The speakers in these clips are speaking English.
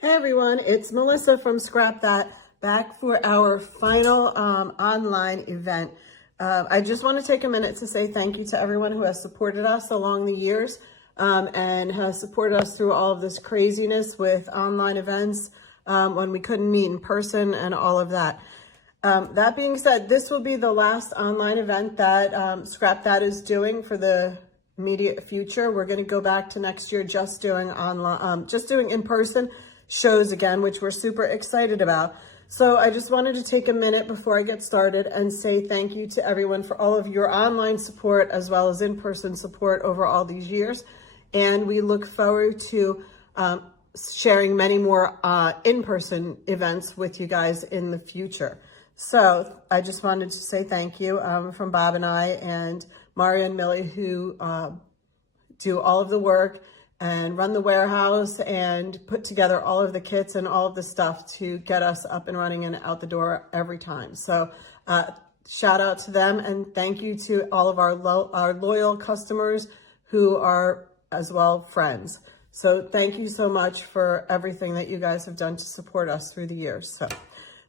Hey everyone, it's Melissa from Scrap That, back for our final online event. I just want to take a minute to say thank you to everyone who has supported us along the years and has supported us through all of this craziness with online events when we couldn't meet in person and all of that. That being said, this will be the last online event that Scrap That is doing for the immediate future. We're going to go back to next year just doing online, just doing in-person shows again, which we're super excited about. So I just wanted to take a minute before I get started and say thank you to everyone for all of your online support as well as in-person support over all these years. And we look forward to sharing many more in-person events with you guys in the future. So I just wanted to say thank you from Bob and I and Mario and Millie, who do all of the work and run the warehouse and put together all of the kits and all of the stuff to get us up and running and out the door every time. So shout out to them, and thank you to all of our loyal customers who are as well friends. So thank you so much for everything that you guys have done to support us through the years. So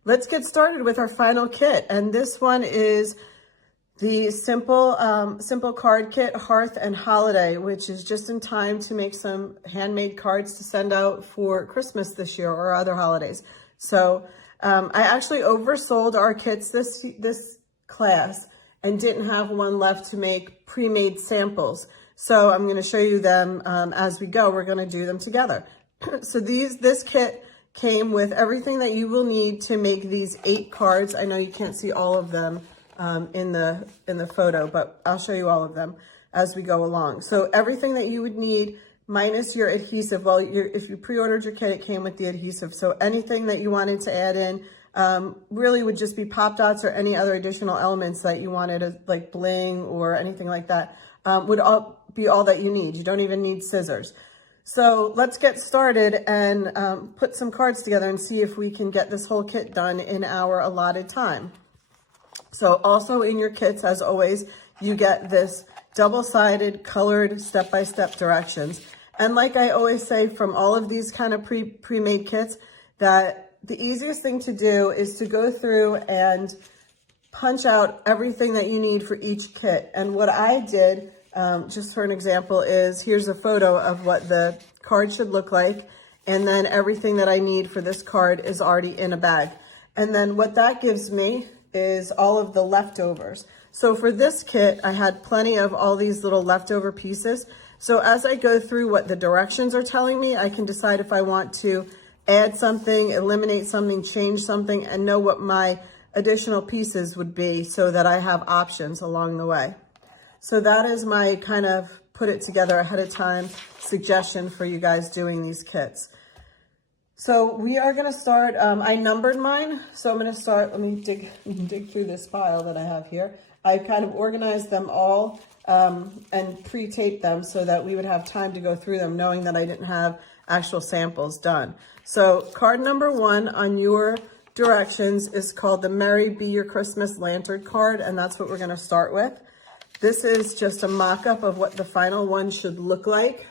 let's get started with our final kit. And this one is the simple card kit, Hearth and Holiday, which is just in time to make some handmade cards to send out for Christmas this year or other holidays. So I actually oversold our kits this class and didn't have one left to make pre-made samples. So I'm going to show you them as we go. We're going to do them together. So this kit came with everything that you will need to make these 8 cards. I know you can't see all of them in the photo, but I'll show you all of them as we go along. So everything that you would need minus your adhesive. Well, if you pre-ordered your kit, it came with the adhesive. So anything that you wanted to add in really would just be pop dots or any other additional elements that you wanted, like bling or anything like that, would all be all that you need. You don't even need scissors. So let's get started and put some cards together and see if we can get this whole kit done in our allotted time. So also in your kits, as always, you get this double-sided colored step-by-step directions. And like I always say from all of these kind of pre-made kits, that the easiest thing to do is to go through and punch out everything that you need for each kit. And what I did, just for an example, is here's a photo of what the card should look like. And then everything that I need for this card is already in a bag. And then what that gives me is all of the leftovers. So for this kit, I had plenty of all these little leftover pieces. So as I go through what the directions are telling me, I can decide if I want to add something, eliminate something, change something, and know what my additional pieces would be so that I have options along the way. So that is my kind of put it together ahead of time suggestion for you guys doing these kits. So we are going to start, I numbered mine, so I'm going to start, let me dig through this file that I have here. I kind of organized them all and pre-taped them so that we would have time to go through them, knowing that I didn't have actual samples done. So card number 1 on your directions is called the Merry Be Your Christmas Lantern card, and that's what we're going to start with. This is just a mock-up of what the final one should look like.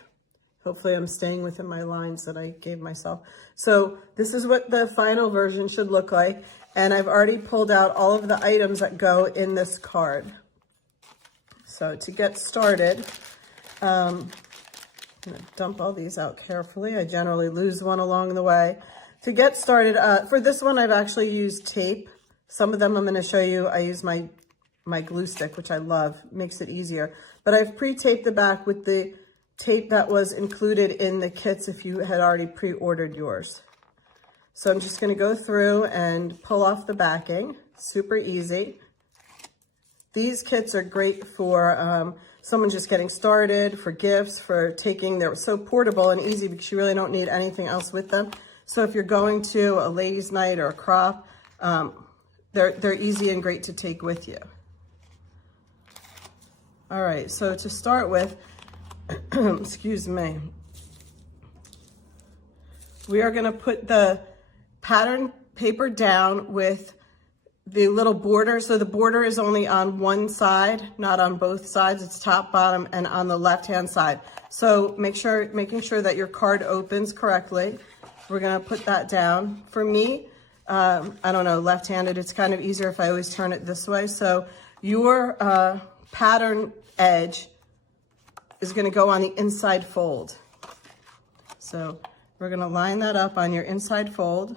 Hopefully I'm staying within my lines that I gave myself. So this is what the final version should look like. And I've already pulled out all of the items that go in this card. So to get started, I'm gonna dump all these out carefully. I generally lose one along the way. To get started, for this one, I've actually used tape. Some of them I'm gonna show you, I use my glue stick, which I love, makes it easier. But I've pre-taped the back with the tape that was included in the kits if you had already pre-ordered yours. So I'm just going to go through and pull off the backing. Super easy. These kits are great for someone just getting started, for gifts, for taking, they're so portable and easy because you really don't need anything else with them. So if you're going to a ladies' night or a crop, they're easy and great to take with you. All right, so to start with, excuse me, we are going to put the pattern paper down with the little border. So the border is only on one side, not on both sides. It's top, bottom, and on the left-hand side. So making sure that your card opens correctly. we're gonna put that down. For me, I don't know, left-handed, it's kind of easier if I always turn it this way. So your pattern edge is gonna go on the inside fold. So we're gonna line that up on your inside fold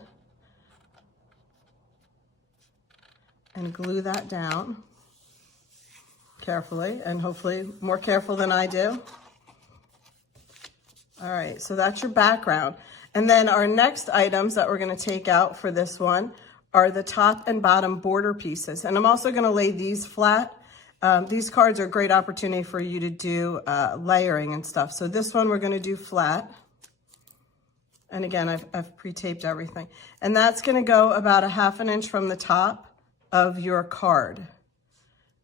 and glue that down carefully, and hopefully more careful than I do. All right, so that's your background. And then our next items that we're gonna take out for this one are the top and bottom border pieces. And I'm also gonna lay these flat. These cards are a great opportunity for you to do layering and stuff. So this one we're gonna do flat. And again, I've pre-taped everything. And that's gonna go about 1/2 inch from the top of your card,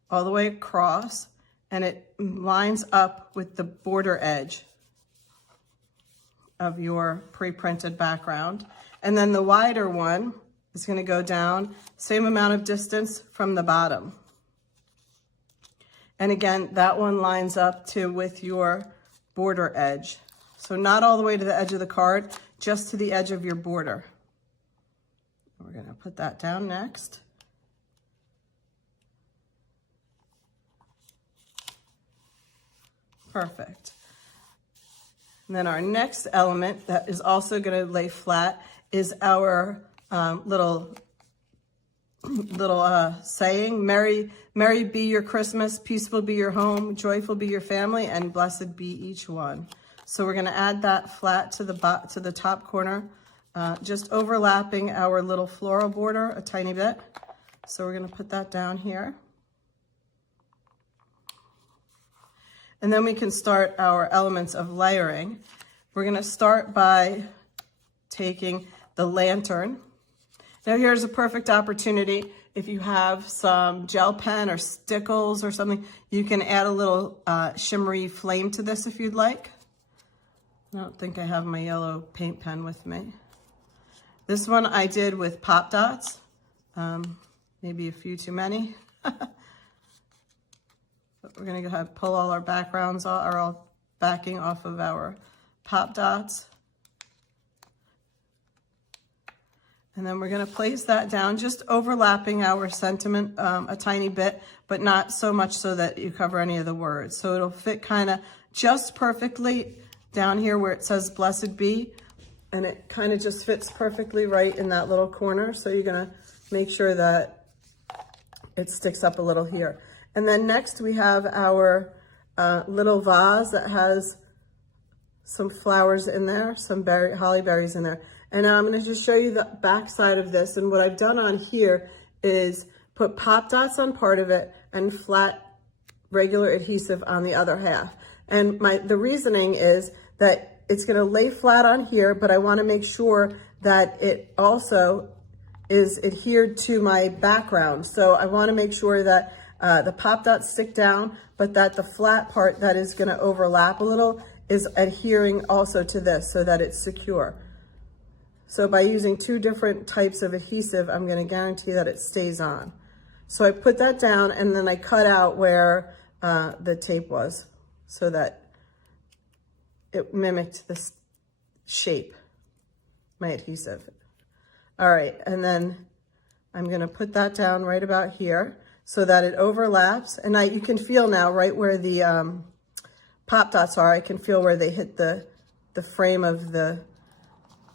all the way across, and it lines up with the border edge of your pre-printed background. And then the wider one is gonna go down same amount of distance from the bottom. And again, that one lines up to with your border edge. So not all the way to the edge of the card, just to the edge of your border. We're gonna put that down next. Perfect. And then our next element that is also gonna lay flat is our little saying, Merry be your Christmas, peaceful be your home, joyful be your family, and blessed be each one. So we're gonna add that flat to the top corner, just overlapping our little floral border a tiny bit. So we're gonna put that down here. And then we can start our elements of layering. We're gonna start by taking the lantern. Now here's a perfect opportunity. If you have some gel pen or stickles or something, you can add a little shimmery flame to this if you'd like. I don't think I have my yellow paint pen with me. This one I did with pop dots, maybe a few too many. But we're gonna go ahead and pull all our backgrounds, all backing off of our pop dots. And then we're gonna place that down, just overlapping our sentiment a tiny bit, but not so much so that you cover any of the words. So it'll fit kind of just perfectly down here where it says blessed be, and it kind of just fits perfectly right in that little corner. So you're gonna make sure that it sticks up a little here. And then next we have our little vase that has some flowers in there, some holly berries in there. And now I'm gonna just show you the back side of this. And what I've done on here is put pop dots on part of it and flat regular adhesive on the other half. And the reasoning is that it's gonna lay flat on here, but I wanna make sure that it also is adhered to my background. So I wanna make sure that the pop dots stick down, but that the flat part that is gonna overlap a little is adhering also to this so that it's secure. So by using 2 different types of adhesive, I'm gonna guarantee that it stays on. So I put that down and then I cut out where the tape was so that it mimicked this shape, my adhesive. All right, and then I'm gonna put that down right about here so that it overlaps. And you can feel now right where the pop dots are, I can feel where they hit the frame of the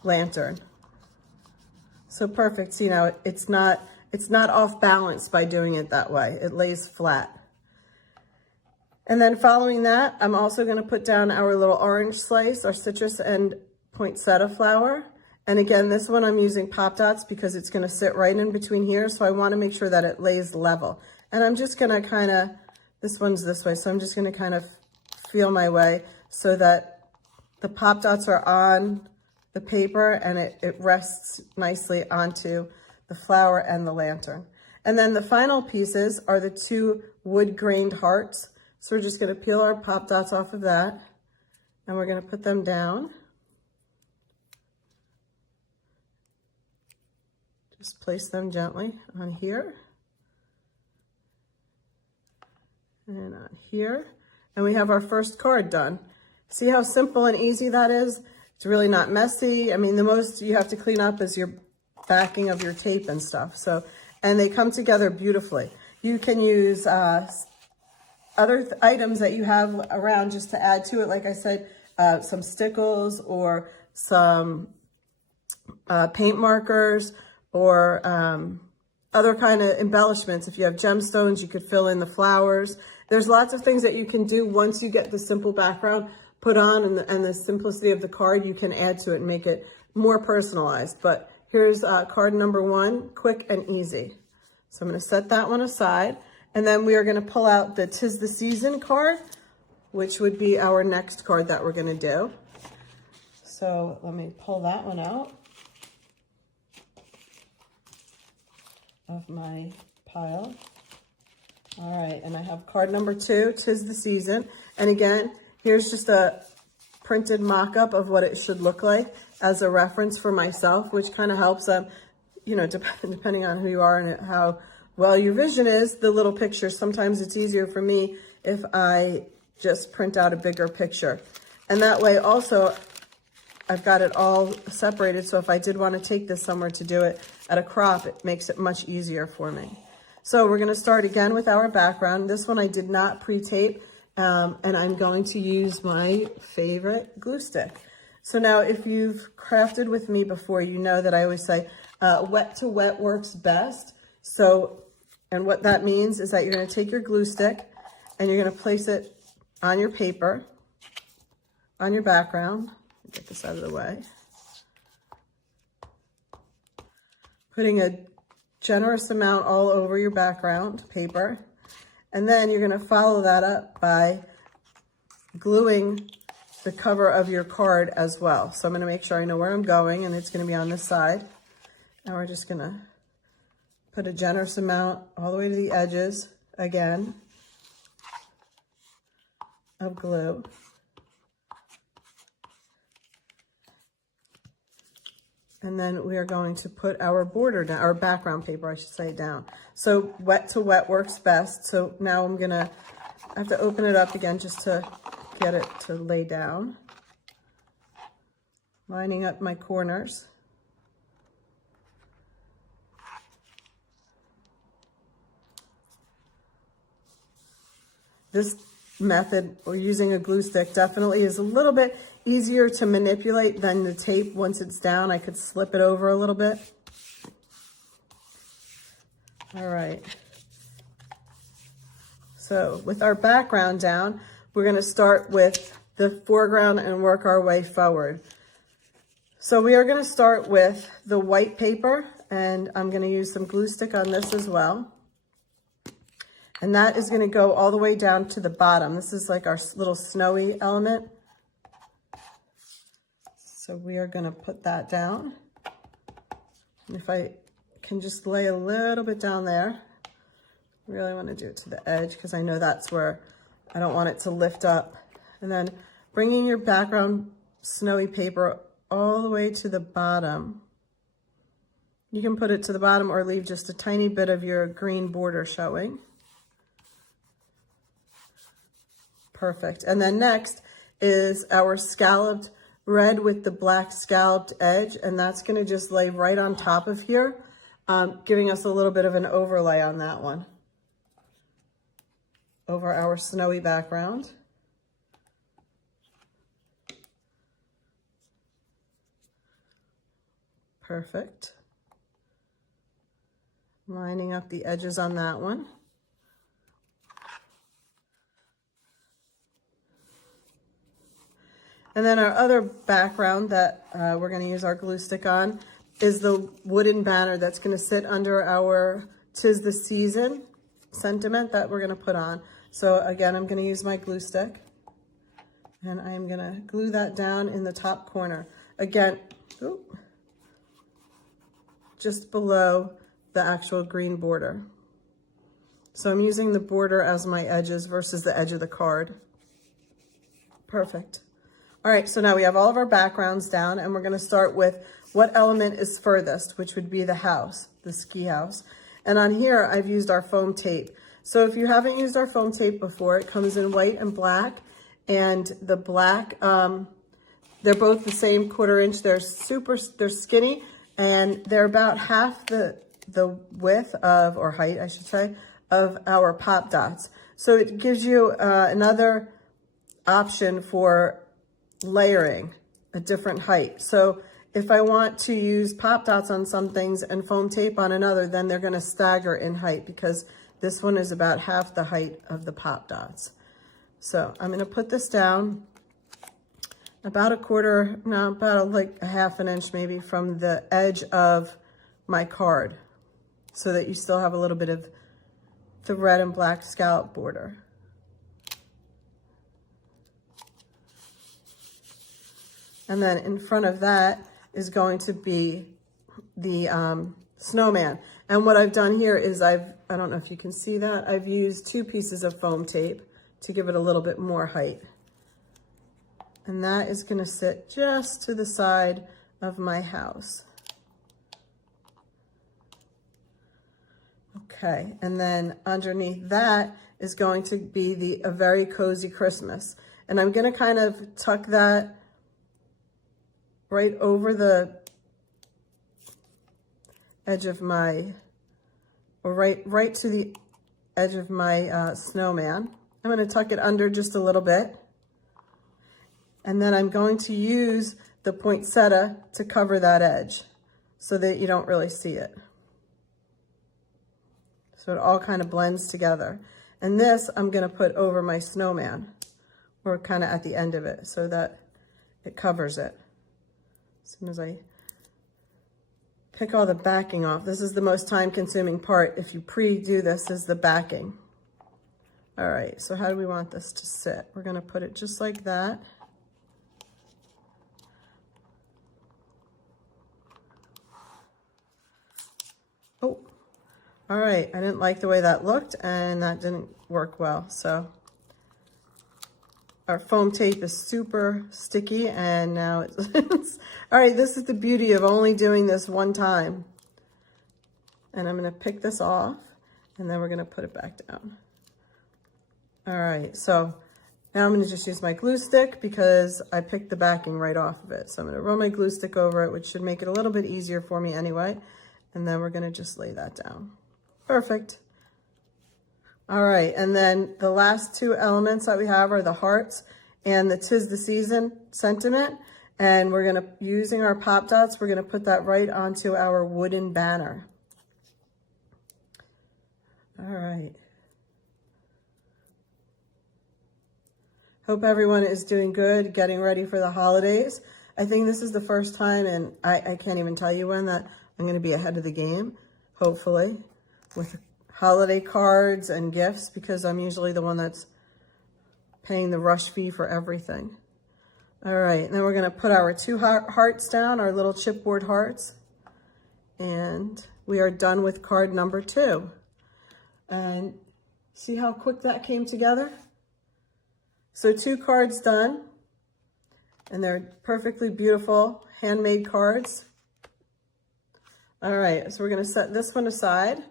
lantern. So perfect. See, now it's not off balance by doing it that way. It lays flat. And then following that, I'm also going to put down our little orange slice, our citrus and poinsettia flower. And again, this one I'm using pop dots because it's going to sit right in between here. So I want to make sure that it lays level. And I'm just going to kind of, this one's this way, so I'm just going to kind of feel my way so that the pop dots are on the paper and it rests nicely onto the flower and the lantern. And then the final pieces are the 2 wood grained hearts. So we're just gonna peel our pop dots off of that and we're gonna put them down. Just place them gently on here and on here. And we have our first card done. See how simple and easy that is? It's really not messy. I mean, the most you have to clean up is your backing of your tape and stuff. So, and they come together beautifully. You can use other items that you have around just to add to it. Like I said, some stickles or some paint markers or other kind of embellishments. If you have gemstones, you could fill in the flowers. There's lots of things that you can do once you get the simple background put on and the simplicity of the card. You can add to it and make it more personalized. But here's card number 1, quick and easy. So I'm going to set that one aside. And then we are going to pull out the 'Tis the Season card, which would be our next card that we're going to do. So let me pull that one out of my pile. All right, and I have card number 2, 'Tis the Season. And again, here's just a printed mock-up of what it should look like as a reference for myself, which kind of helps you know, depending on who you are and how well your vision is, the little pictures. Sometimes it's easier for me if I just print out a bigger picture. And that way also, I've got it all separated. So if I did want to take this somewhere to do it at a crop, it makes it much easier for me. So we're going to start again with our background. This one I did not pre-tape, and I'm going to use my favorite glue stick. So now if you've crafted with me before, you know that I always say wet to wet works best. So, and what that means is that you're going to take your glue stick and you're going to place it on your paper, on your background. Get this out of the way. Putting a generous amount all over your background paper. And then you're going to follow that up by gluing the cover of your card as well. So I'm going to make sure I know where I'm going, and it's going to be on this side. And we're just going to put a generous amount all the way to the edges again of glue. And then we are going to put our border down, our background paper, I should say, down. So wet to wet works best. So now I have to open it up again just to get it to lay down. Lining up my corners. This method, or using a glue stick, definitely is a little bit easier to manipulate than the tape. Once it's down, I could slip it over a little bit. All right. So with our background down, we're going to start with the foreground and work our way forward. So we are going to start with the white paper, and I'm going to use some glue stick on this as well. And that is going to go all the way down to the bottom. This is like our little snowy element. So we are going to put that down. And if I can just lay a little bit down there, I really want to do it to the edge because I know that's where I don't want it to lift up. And then bringing your background snowy paper all the way to the bottom. You can put it to the bottom or leave just a tiny bit of your green border showing. Perfect. And then next is our scalloped red with the black scalloped edge, and that's going to just lay right on top of here, giving us a little bit of an overlay on that one over our snowy background. Perfect. Lining up the edges on that one. And then our other background that we're going to use our glue stick on is the wooden banner that's going to sit under our "'Tis the Season" sentiment that we're going to put on. So again, I'm going to use my glue stick, and I am going to glue that down in the top corner. Again, just below the actual green border. So I'm using the border as my edges versus the edge of the card. Perfect. All right, so now we have all of our backgrounds down, and we're going to start with what element is furthest, which would be the house, the ski house. And on here, I've used our foam tape. So if you haven't used our foam tape before, it comes in white and black, and the black They're both the same 1/4 inch. They're skinny, and they're about half the width of, or height, I should say, of our pop dots. So it gives you another option for layering a different height. So if I want to use pop dots on some things and foam tape on another, then they're going to stagger in height because this one is about half the height of the pop dots. So I'm going to put this down about like a 1/2 inch maybe from the edge of my card, so that you still have a little bit of the red and black scallop border. And then in front of that is going to be the snowman. And what I've done here is I don't know if you can see that, I've used 2 pieces of foam tape to give it a little bit more height. And that is going to sit just to the side of my house. Okay, and then underneath that is going to be A Very Cozy Christmas. And I'm going to kind of tuck that right over the edge of my, or right to the edge of my snowman. I'm going to tuck it under just a little bit. And then I'm going to use the poinsettia to cover that edge so that you don't really see it. So it all kind of blends together. And this I'm going to put over my snowman, or kind of at the end of it, so that it covers it. As soon as I pick all the backing off, this is the most time-consuming part. If you pre-do this, is the backing. All right, so how do we want this to sit? We're going to put it just like that. Oh, all right, I didn't like the way that looked, and that didn't work well. So our foam tape is super sticky, and now it's all right, this is the beauty of only doing this one time. And I'm gonna pick this off, and then we're gonna put it back down. All right, so now I'm gonna just use my glue stick because I picked the backing right off of it. So I'm gonna run my glue stick over it, which should make it a little bit easier for me anyway. And then we're gonna just lay that down. Perfect. All right, and then the last 2 elements that we have are the hearts and the 'Tis the Season sentiment. And we're gonna, using our pop dots, we're gonna put that right onto our wooden banner. All right. Hope everyone is doing good, getting ready for the holidays. I think this is the first time, and I can't even tell you when, that I'm going to be ahead of the game, hopefully, with holiday cards and gifts, because I'm usually the one that's paying the rush fee for everything. All right, and then we're going to put our 2 hearts down, our little chipboard hearts, and we are done with card number 2. And see how quick that came together? So 2 cards done, and they're perfectly beautiful handmade cards. All right, so we're gonna set this one aside,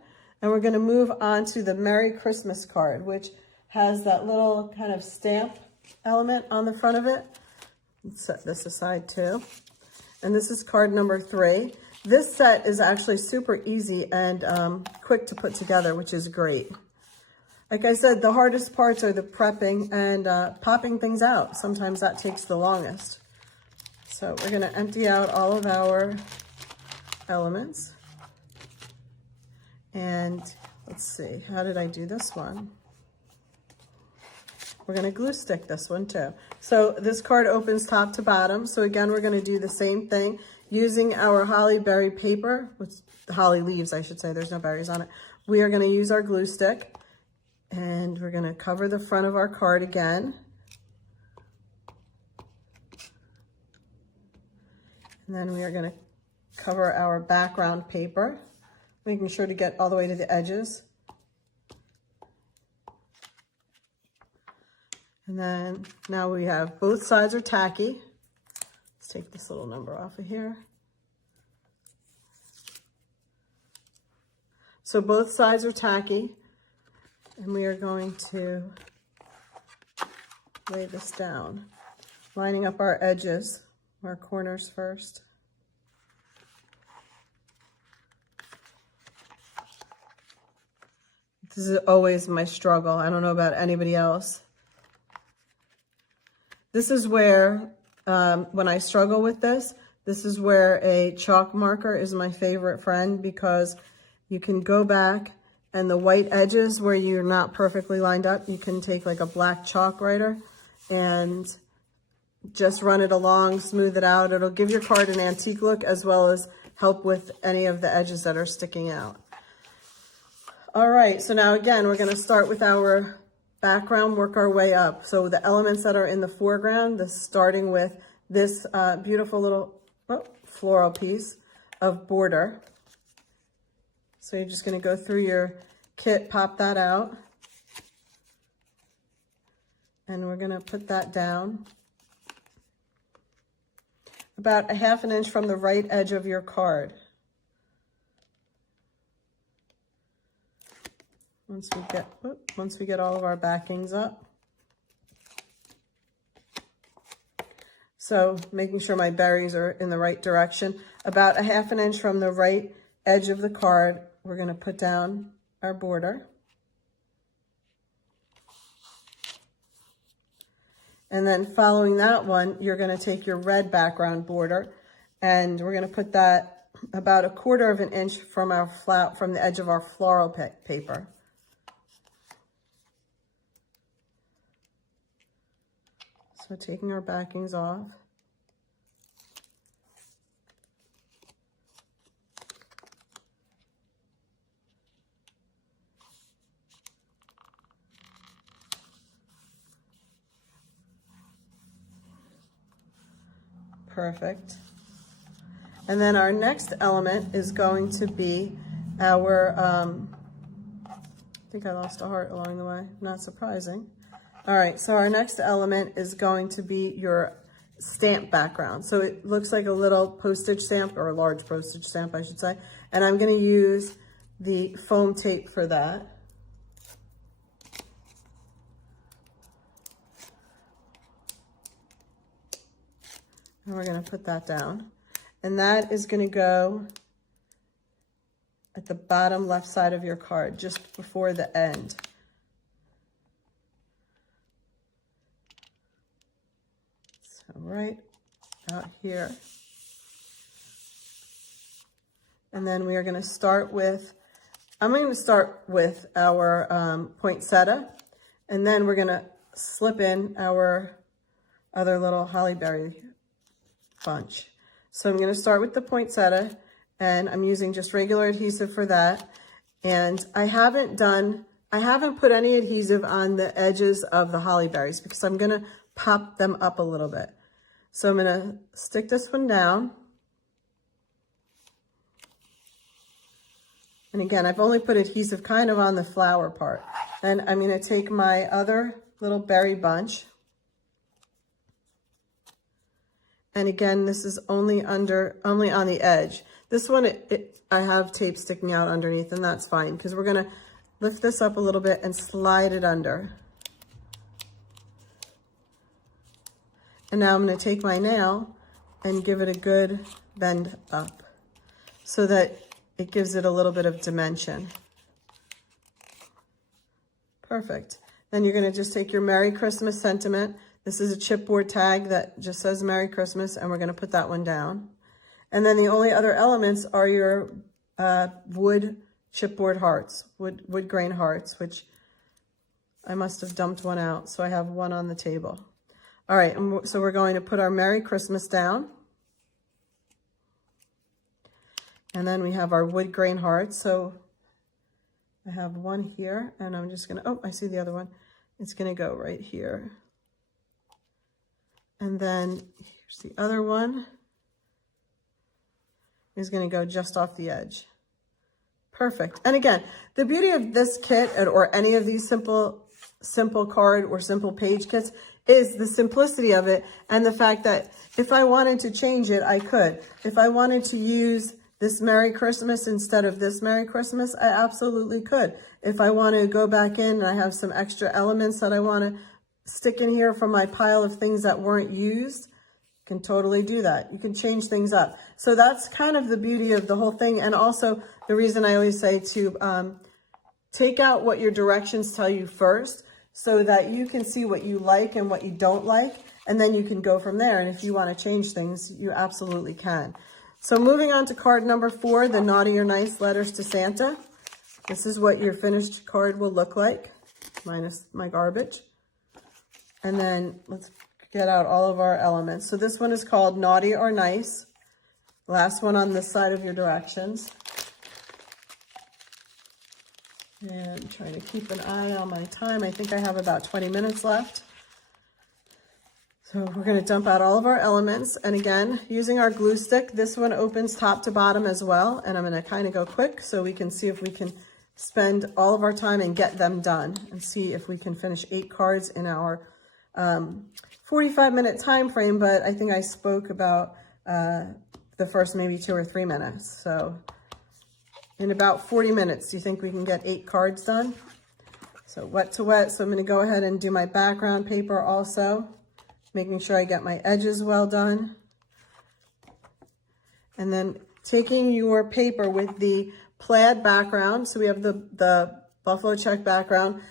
and we're gonna move on to the Merry Christmas card, which has that little kind of stamp element on the front of it. Let's set this aside too. And this is card number 3. This set is actually super easy and quick to put together, which is great. Like I said, the hardest parts are the prepping and popping things out. Sometimes that takes the longest. So we're gonna empty out all of our elements. And let's see, how did I do this one? We're gonna glue stick this one too. So this card opens top to bottom. So again, we're gonna do the same thing using our holly berry paper, with holly leaves, I should say, there's no berries on it. We are gonna use our glue stick, and we're gonna cover the front of our card again. And then we are gonna cover our background paper, making sure to get all the way to the edges. And then now we have both sides are tacky. Let's take this little number off of here. So both sides are tacky, and we are going to lay this down, lining up our edges our corners first. This is always my struggle. I don't know about anybody else. This is where, when I struggle with this, this is where a chalk marker is my favorite friend, because you can go back and the white edges where you're not perfectly lined up, you can take like a black chalk writer and just run it along, smooth it out. It'll give your card an antique look as well as help with any of the edges that are sticking out. All right, so now again, we're gonna start with our background, work our way up. So the elements that are in the foreground, starting with this beautiful little floral piece of border. So you're just gonna go through your kit, pop that out, and we're gonna put that down about 1/2 inch from the right edge of your card. Once we get all of our backings up. So making sure my berries are in the right direction. About 1/2 inch from the right edge of the card, we're gonna put down our border. And then following that one, you're gonna take your red background border and we're gonna put that about 1/4 inch from from the edge of our floral paper. So taking our backings off. Perfect. And then our next element is going to be our, I think I lost a heart along the way, not surprising. All right, so our next element is going to be your stamp background. So it looks like a little postage stamp, or a large postage stamp, I should say. And I'm gonna use the foam tape for that. And we're gonna put that down. And that is gonna go at the bottom left side of your card, just before the end. So right out here. And then we are gonna start with, I'm gonna start with our poinsettia, and then we're gonna slip in our other little holly berry bunch. So I'm going to start with the poinsettia, and I'm using just regular adhesive for that. And I haven't put any adhesive on the edges of the holly berries because I'm going to pop them up a little bit. So I'm going to stick this one down. And again, I've only put adhesive kind of on the flower part. And I'm going to take my other little berry bunch. And again, this is only on the edge. This one, I have tape sticking out underneath, and that's fine because we're gonna lift this up a little bit and slide it under. And now I'm gonna take my nail and give it a good bend up so that it gives it a little bit of dimension. Perfect. Then you're gonna just take your Merry Christmas sentiment. This is a chipboard tag that just says Merry Christmas, and we're gonna put that one down. And then the only other elements are your wood chipboard hearts, wood grain hearts, which I must have dumped one out, so I have one on the table. All right, and so we're going to put our Merry Christmas down. And then we have our wood grain hearts. So I have one here, and I'm just gonna, oh, I see the other one. It's gonna go right here. And then here's the other one. Is gonna go just off the edge. Perfect. And again, the beauty of this kit or any of these simple card or simple page kits is the simplicity of it and the fact that if I wanted to change it, I could. If I wanted to use this Merry Christmas instead of this Merry Christmas, I absolutely could. If I want to go back in and I have some extra elements that I want to stick in here from my pile of things that weren't used, can totally do that. You can change things up. So that's kind of the beauty of the whole thing. And also the reason I always say to take out what your directions tell you first so that you can see what you like and what you don't like. And then you can go from there. And if you want to change things, you absolutely can. So moving on to card number 4, the Naughty or Nice Letters to Santa. This is what your finished card will look like, minus my garbage. And then let's get out all of our elements. So this one is called Naughty or Nice. Last one on this side of your directions. And I'm trying to keep an eye on my time. I think I have about 20 minutes left. So we're going to dump out all of our elements. And again, using our glue stick, this one opens top to bottom as well. And I'm going to kind of go quick so we can see if we can spend all of our time and get them done and see if we can finish 8 cards in our 45-minute time frame. But I think I spoke about the first maybe 2 or 3 minutes. So in about 40 minutes, do you think we can get 8 cards done? So wet to wet. So I'm going to go ahead and do my background paper also, making sure I get my edges well done. And then taking your paper with the plaid background. So we have the buffalo check background.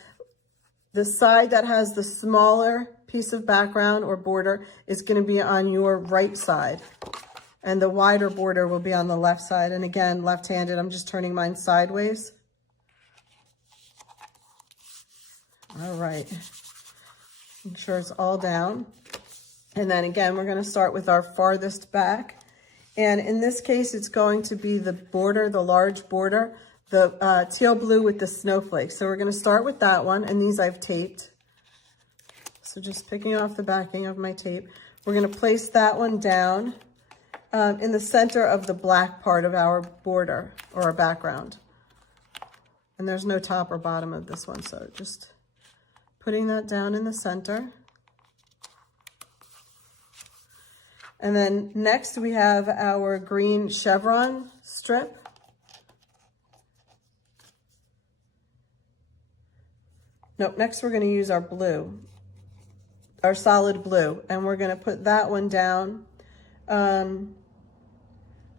The side that has the smaller piece of background or border is going to be on your right side. And the wider border will be on the left side. And again, left-handed, I'm just turning mine sideways. All right. Make sure it's all down. And then again, we're going to start with our farthest back. And in this case, it's going to be the border, the large border, the teal blue with the snowflakes. So we're going to start with that one. And these I've taped. So just picking off the backing of my tape. We're going to place that one down in the center of the black part of our border or our background. And there's no top or bottom of this one. So just putting that down in the center. And then next we have our green chevron strip. Nope, next we're going to use our blue, our solid blue, and we're going to put that one down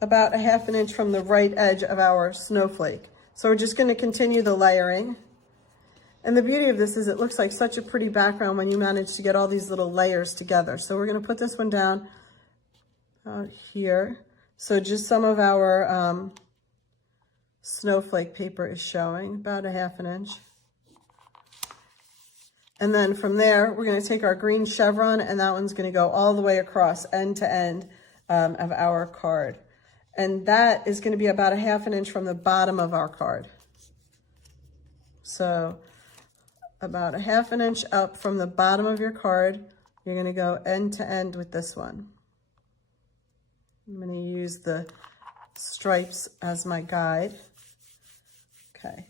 about 1/2 inch from the right edge of our snowflake. So we're just going to continue the layering. And the beauty of this is it looks like such a pretty background when you manage to get all these little layers together. So we're going to put this one down out here. So just some of our snowflake paper is showing, about 1/2 inch. And then from there, we're going to take our green chevron, and that one's going to go all the way across end to end of our card. And that is going to be about 1/2 inch from the bottom of our card. So about 1/2 inch up from the bottom of your card, you're going to go end to end with this one. I'm going to use the stripes as my guide. Okay.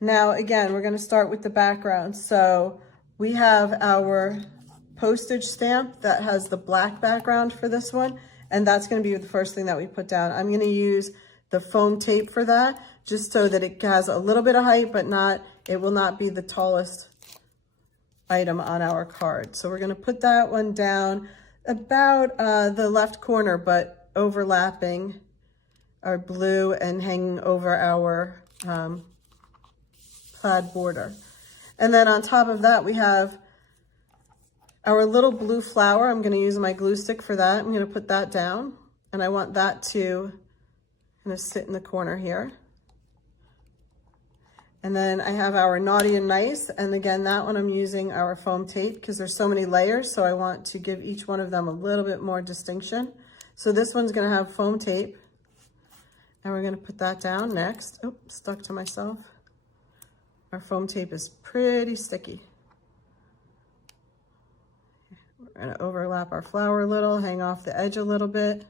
Now, again, we're going to start with the background. So we have our postage stamp that has the black background for this one, and that's going to be the first thing that we put down. I'm going to use the foam tape for that, just so that it has a little bit of height, but it will not be the tallest item on our card. So we're going to put that one down about the left corner, but overlapping our blue and hanging over our plaid border. And then on top of that, we have our little blue flower. I'm going to use my glue stick for that. I'm going to put that down, and I want that to kind of sit in the corner here. And then I have our Naughty and Nice, and again, that one I'm using our foam tape because there's so many layers, so I want to give each one of them a little bit more distinction. So this one's going to have foam tape, and we're going to put that down next. Oh, stuck to myself. Our foam tape is pretty sticky. We're going to overlap our flower a little, hang off the edge a little bit.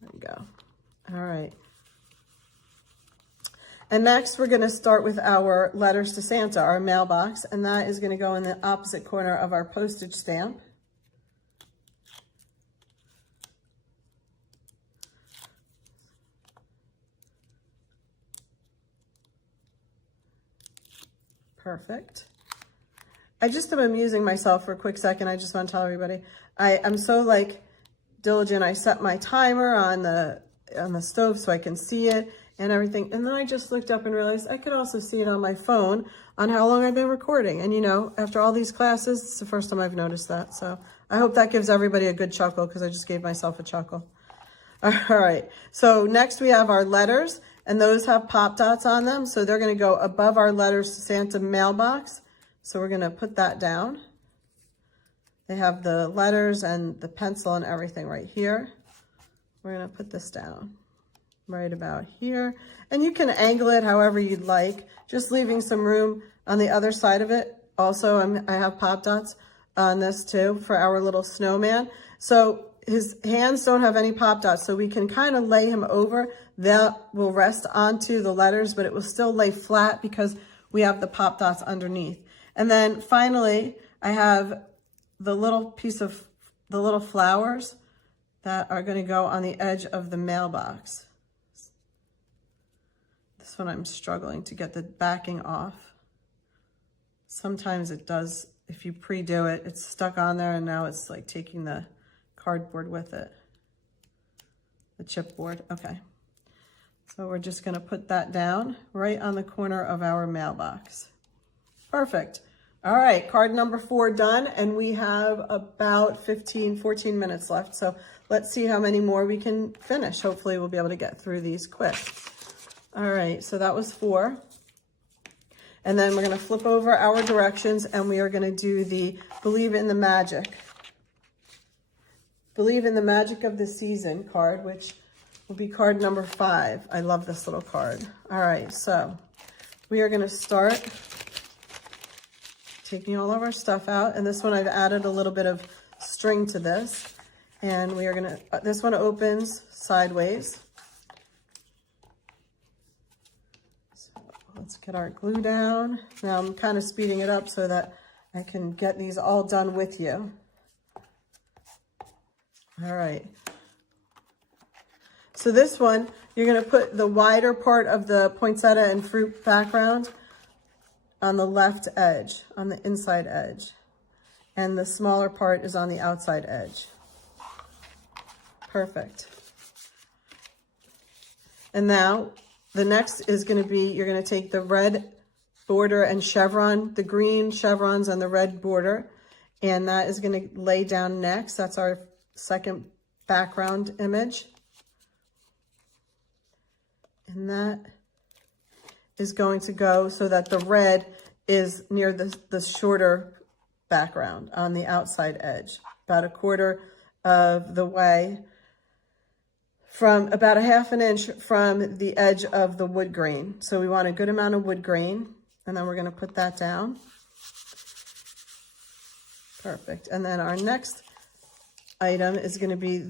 There we go. All right. And next, we're going to start with our letters to Santa, our mailbox, and that is going to go in the opposite corner of our postage stamp. Perfect. I just am amusing myself for a quick second. I just want to tell everybody, I'm so like diligent. I set my timer on the stove so I can see it and everything. And then I just looked up and realized I could also see it on my phone on how long I've been recording. And you know, after all these classes, it's the first time I've noticed that. So I hope that gives everybody a good chuckle, because I just gave myself a chuckle. All right, so next we have our letters, and those have pop dots on them. So they're gonna go above our letters to Santa mailbox. So we're gonna put that down. They have the letters and the pencil and everything right here. We're gonna put this down right about here. And you can angle it however you'd like, just leaving some room on the other side of it. Also, I have pop dots on this too for our little snowman. So his hands don't have any pop dots, so we can kind of lay him over. That will rest onto the letters, but it will still lay flat because we have the pop dots underneath. And then finally, I have the little piece of the little flowers that are going to go on the edge of the mailbox. This one I'm struggling to get the backing off. Sometimes it does, if you pre-do it, it's stuck on there, and now it's like taking the cardboard with it, the chipboard. Okay, so we're just going to put that down right on the corner of our mailbox. Perfect. All right, card number 4 done, and we have about 14 minutes left. So let's see how many more we can finish. Hopefully we'll be able to get through these quick. All right, so that was 4. And then we're going to flip over our directions, and we are going to do the Believe in the Magic. Believe in the Magic of the Season card, which will be card number 5. I love this little card. All right, so we are going to start taking all of our stuff out. And this one, I've added a little bit of string to this. And we are going to, this one opens sideways. So let's get our glue down. Now I'm kind of speeding it up so that I can get these all done with you. All right. So this one, you're going to put the wider part of the poinsettia and fruit background on the left edge, on the inside edge. And the smaller part is on the outside edge. Perfect. And now the next is going to be, you're going to take the red border and chevron, the green chevrons and the red border, and that is going to lay down next. That's our second background image. And that is going to go so that the red is near the shorter background on the outside edge, about 1/4 of the way, from about 1/2 inch from the edge of the wood grain. So we want a good amount of wood grain, and then we're going to put that down. Perfect. And then our next item is going to be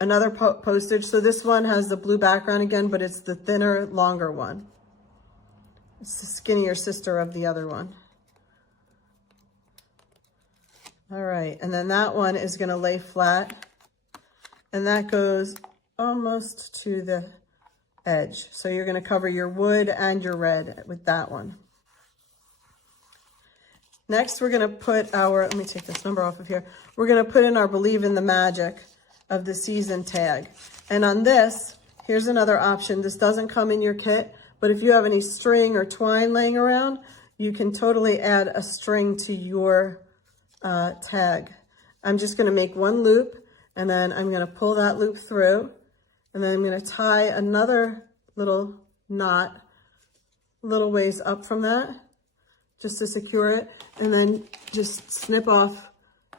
another postage. So this one has the blue background again, but it's the thinner, longer one. It's the skinnier sister of the other one. All right, and then that one is going to lay flat, and that goes almost to the edge. So you're going to cover your wood and your red with that one. Next, we're going to put let me take this number off of here. We're going to put in our Believe in the Magic of the Season tag. And on this, here's another option. This doesn't come in your kit, but if you have any string or twine laying around, you can totally add a string to your tag. I'm just going to make one loop, and then I'm going to pull that loop through, and then I'm going to tie another little knot a little ways up from that just to secure it, and then just snip off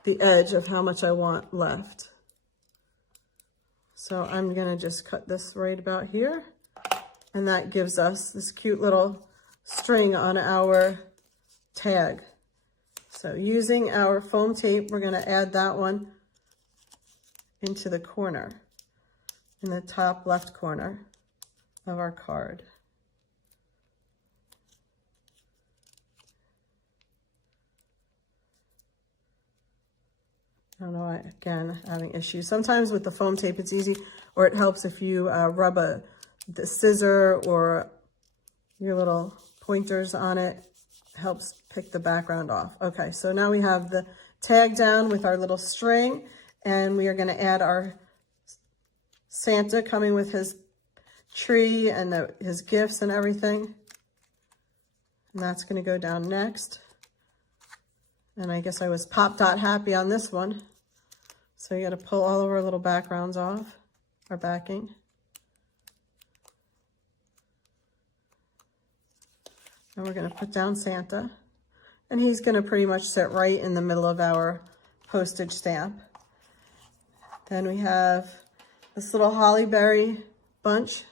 the edge of how much I want left. So I'm going to just cut this right about here, and that gives us this cute little string on our tag. So using our foam tape, we're going to add that one into the corner, in the top left corner of our card. I don't know, again, having issues. Sometimes with the foam tape, it's easy, or it helps if you rub the scissor or your little pointers on it. helps pick the background off. Okay, so now we have the tag down with our little string, and we are going to add our Santa coming with his tree and his gifts and everything. And that's going to go down next. And I guess I was pop dot happy on this one. So you got to pull all of our little backgrounds off, our backing. And we're going to put down Santa. And he's going to pretty much sit right in the middle of our postage stamp. Then we have this little holly berry bunch.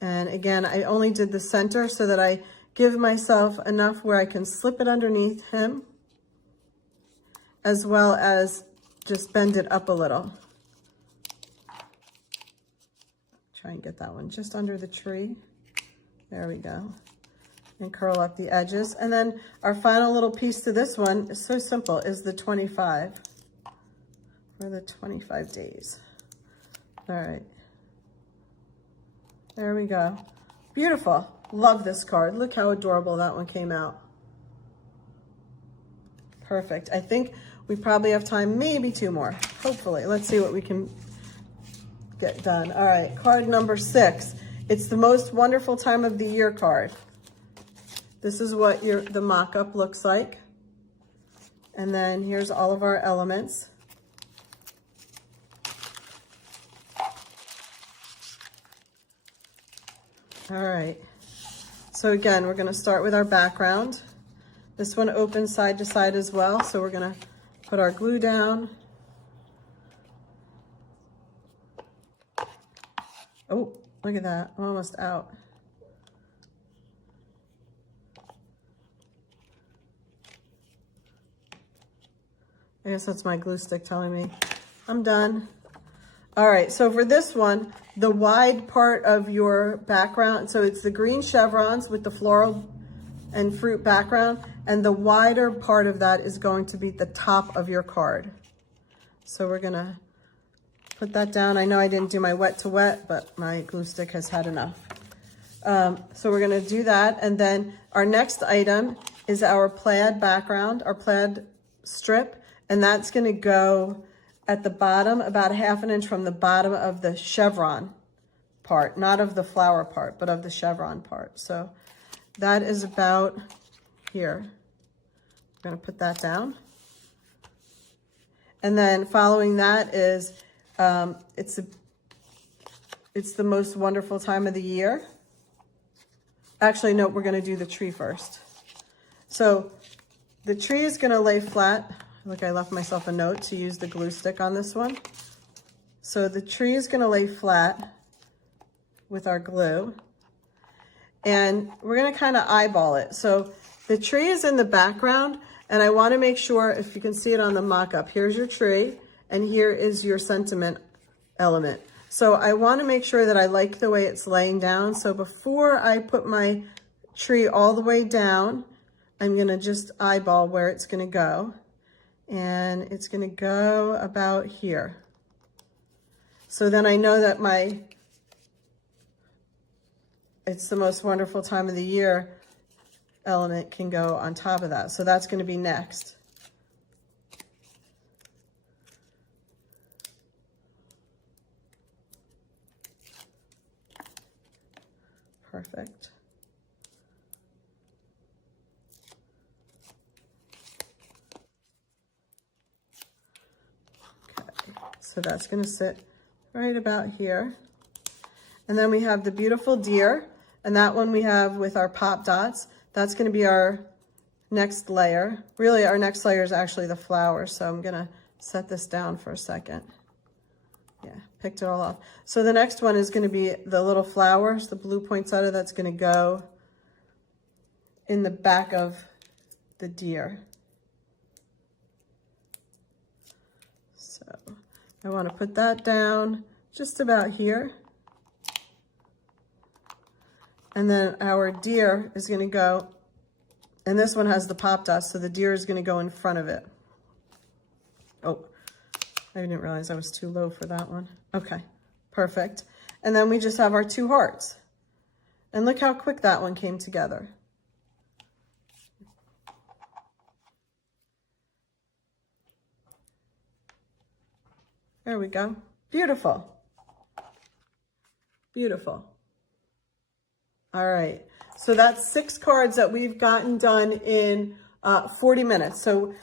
And again, I only did the center so that I give myself enough where I can slip it underneath him, as well as just bend it up a little. Try and get that one just under the tree. There we go. And curl up the edges. And then our final little piece to this one is so simple, is the 25, or the 25 days. All right. There we go. Beautiful. Love this card. Look how adorable that one came out. Perfect. I think we probably have time, maybe 2 more. Hopefully. Let's see what we can get done. All right, card number 6. It's the most wonderful time of the year card. This is what the mock-up looks like. And then here's all of our elements. All right. So again, we're going to start with our background. This one opens side to side as well. So we're going to put our glue down. Oh, look at that. I'm almost out. I guess that's my glue stick telling me I'm done. All right, so for this one, the wide part of your background, so it's the green chevrons with the floral and fruit background, and the wider part of that is going to be the top of your card. So we're gonna put that down. I know I didn't do my wet to wet, but my glue stick has had enough. So we're gonna do that, and then our next item is our plaid background, our plaid strip, and that's gonna go at the bottom, about 1/2 inch from the bottom of the chevron part, not of the flower part, but of the chevron part. So that is about here. I'm gonna put that down. And then following that is, it's the most wonderful time of the year. Actually, no, we're gonna do the tree first. So the tree is gonna lay flat. Look, I left myself a note to use the glue stick on this one. So the tree is gonna lay flat with our glue. And we're gonna kind of eyeball it. So the tree is in the background, and I wanna make sure, if you can see it on the mock-up, here's your tree, and here is your sentiment element. So I wanna make sure that I like the way it's laying down. So before I put my tree all the way down, I'm gonna just eyeball where it's gonna go. And it's gonna go about here. So then I know that it's the most wonderful time of the year element can go on top of that. So that's gonna be next. Perfect. So that's gonna sit right about here. And then we have the beautiful deer, and that one we have with our pop dots. That's gonna be our next layer. Really, our next layer is actually the flowers, so I'm gonna set this down for a second. Yeah, picked it all off. So the next one is gonna be the little flowers, the blue poinsettia that's gonna go in the back of the deer. So I want to put that down just about here. And then our deer is going to go, and this one has the pop dots, so the deer is going to go in front of it. Oh, I didn't realize I was too low for that one. Okay, perfect. And then we just have our 2 hearts. And look how quick that one came together. There we go. Beautiful. Beautiful. All right. So that's 6 cards that we've gotten done in 40 minutes. So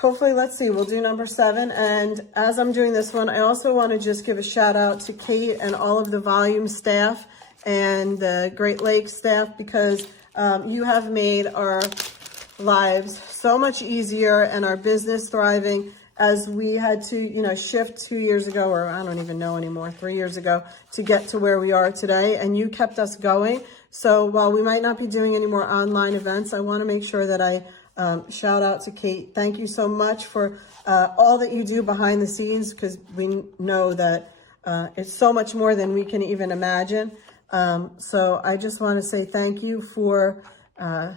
hopefully, let's see, we'll do number 7. And as I'm doing this one, I also want to just give a shout out to Kate and all of the volume staff and the Great Lakes staff, because you have made our lives so much easier and our business thriving, as we had to, you know, shift 2 years ago, or I don't even know anymore, 3 years ago, to get to where we are today. And you kept us going. So while we might not be doing any more online events, I want to make sure that I shout out to Kate. Thank you so much for all that you do behind the scenes, because we know that it's so much more than we can even imagine. So I just want to say thank you for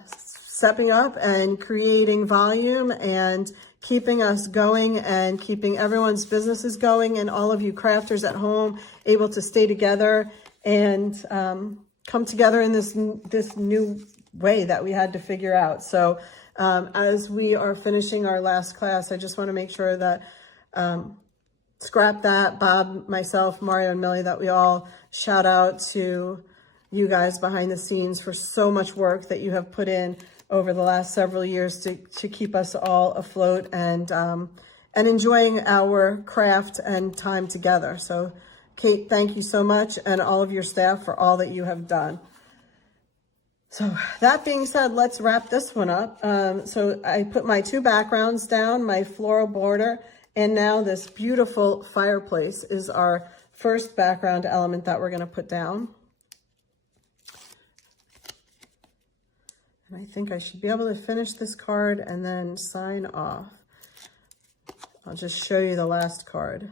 stepping up and creating volume and keeping us going and keeping everyone's businesses going, and all of you crafters at home able to stay together and come together in this new way that we had to figure out. So as we are finishing our last class, I just want to make sure that Scrap That, Bob, myself, Mario, and Millie, that we all shout out to you guys behind the scenes for so much work that you have put in over the last several years to keep us all afloat and enjoying our craft and time together. So Kate, thank you so much, and all of your staff for all that you have done. So that being said, let's wrap this one up. So I put my 2 backgrounds down, my floral border, and now this beautiful fireplace is our first background element that we're going to put down. And I think I should be able to finish this card and then sign off. I'll just show you the last card,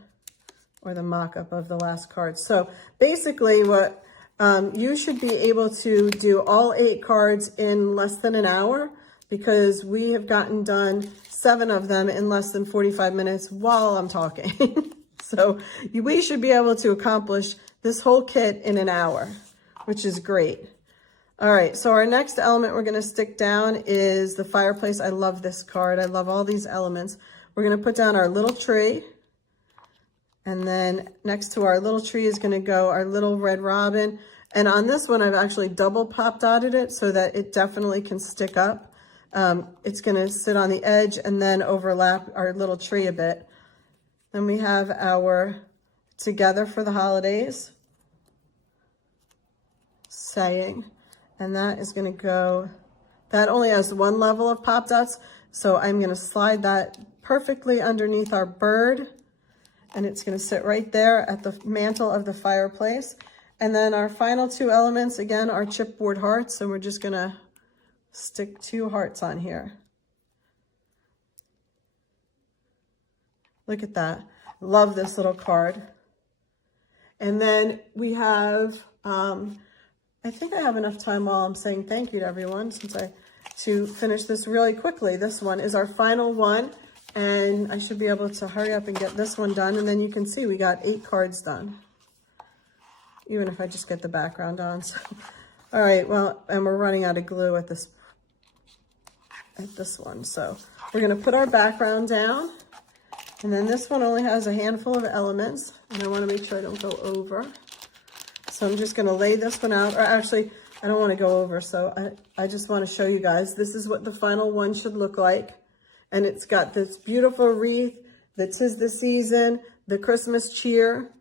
or the mock-up of the last card. So basically what you should be able to do all 8 cards in less than an hour, because we have gotten done 7 of them in less than 45 minutes while I'm talking. So we should be able to accomplish this whole kit in an hour, which is great. All right, so our next element we're going to stick down is the fireplace. I love this card. I love all these elements. We're going to put down our little tree. And then next to our little tree is going to go our little red robin. And on this one, I've actually double pop dotted it so that it definitely can stick up. It's going to sit on the edge and then overlap our little tree a bit. Then we have our Together for the Holidays saying. And that is going to go, that only has 1 level of pop dots. So I'm going to slide that perfectly underneath our bird. And it's going to sit right there at the mantle of the fireplace. And then our final 2 elements, again, are chipboard hearts. And we're just going to stick 2 hearts on here. Look at that. Love this little card. And then we have, I think I have enough time while I'm saying thank you to everyone to finish this really quickly. This one is our final one, and I should be able to hurry up and get this one done. And then you can see we got 8 cards done, even if I just get the background on. So, all right, well, and we're running out of glue at this one. So we're gonna put our background down, and then this one only has a handful of elements, and I wanna make sure I don't go over. So I'm just going to lay this one out, or actually, I don't want to go over, so I just want to show you guys. This is what the final one should look like. And it's got this beautiful wreath, the 'Tis the Season, the Christmas cheer,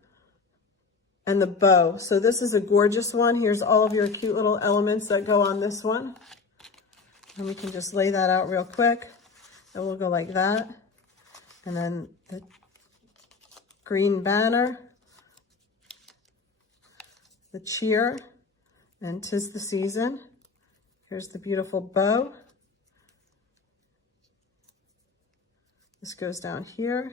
and the bow. So this is a gorgeous one. Here's all of your cute little elements that go on this one. And we can just lay that out real quick. It will go like that. And then the green banner, the cheer, and 'Tis the Season. Here's the beautiful bow. This goes down here.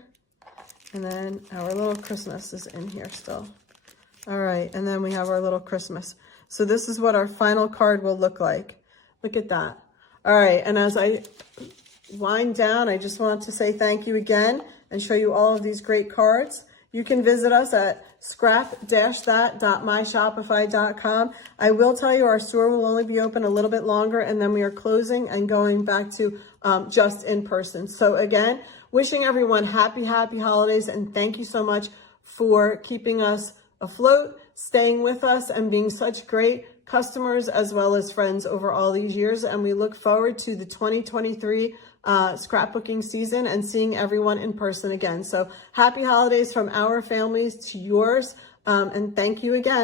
And then our little Christmas is in here still. All right, and then we have our little Christmas. So this is what our final card will look like. Look at that. All right, and as I wind down, I just want to say thank you again and show you all of these great cards. You can visit us at scrap-that.myshopify.com. I will tell you our store will only be open a little bit longer, and then we are closing and going back to just in person. So again, wishing everyone happy holidays, and thank you so much for keeping us afloat, staying with us, and being such great customers as well as friends over all these years. And we look forward to the 2023 scrapbooking season and seeing everyone in person again. So happy holidays from our families to yours. And thank you again.